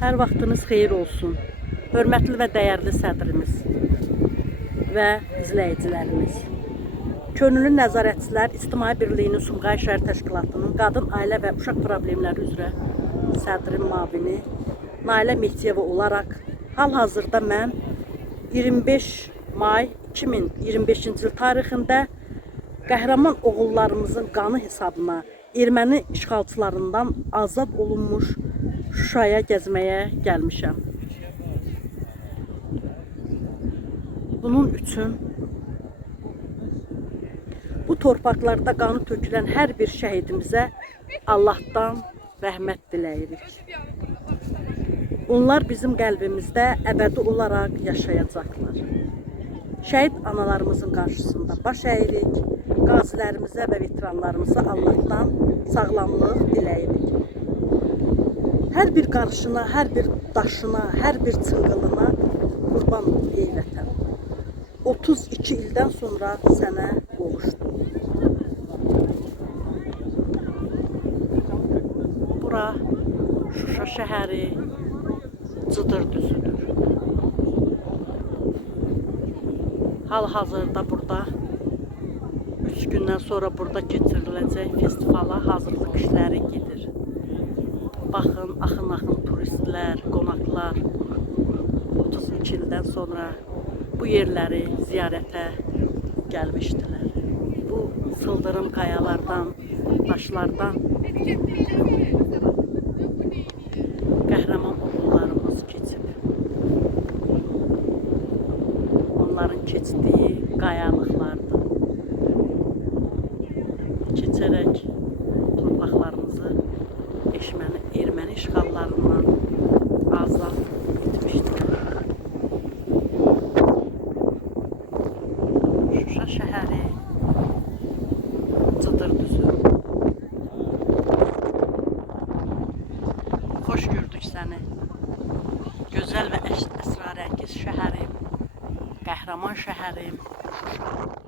Hər vaxtınız xeyir olsun. Hörmətli və dəyərli sədrimiz və izləyicilərimiz. Könüllü nəzarətçilər İctimai Birliyinin Sumqayıt Şəhər Təşkilatının Qadın, Ailə və Uşaq Problemləri üzrə sədrin müavini Nailə Mehdiyeva olaraq hal-hazırda mən 25 may 2025-ci il tarixində qəhrəman oğullarımızın qanı hesabına erməni işğalçılarından azad olunmuş Şuşaya gəzməyə gəlmişəm. Bunun üçün bu torpaqlarda qanı tökülən hər bir şəhidimizə Allahdan rəhmət diləyirik. Onlar bizim qəlbimizdə əbədi olaraq yaşayacaqlar. Şəhid analarımızın qarşısında baş əyirik, qazilərimizə və veteranlarımıza Allahdan sağlamlıq diləyirik. Hər bir qarışına, hər bir daşına, hər bir çınqılına qurban ey vətən. 32 ildən sonra sənə qovuşdum. Bura Şuşa şəhəri Cıdır düzüdür. Hal-hazırda burada 3 gündən sonra burada keçiriləcək festivala hazırlıq işləri gedir. Baxın, axın turistlər, qonaqlar 32 ildən sonra bu yerləri ziyarətə gəlmişdilər. Bu sıldırım qayalardan, daşlardan qəhrəman oğullarımız keçib. Onların keçdiyi qayalıqlardır. Keçərək torpaqlarımızı erməni işğallarından azad etmişdilər. Şuşa şəhəri Cıdır düzü. Xoş gördük səni. Gözəl və əsrarəngiz şəhərim, qəhrəman şəhərim Şuşa.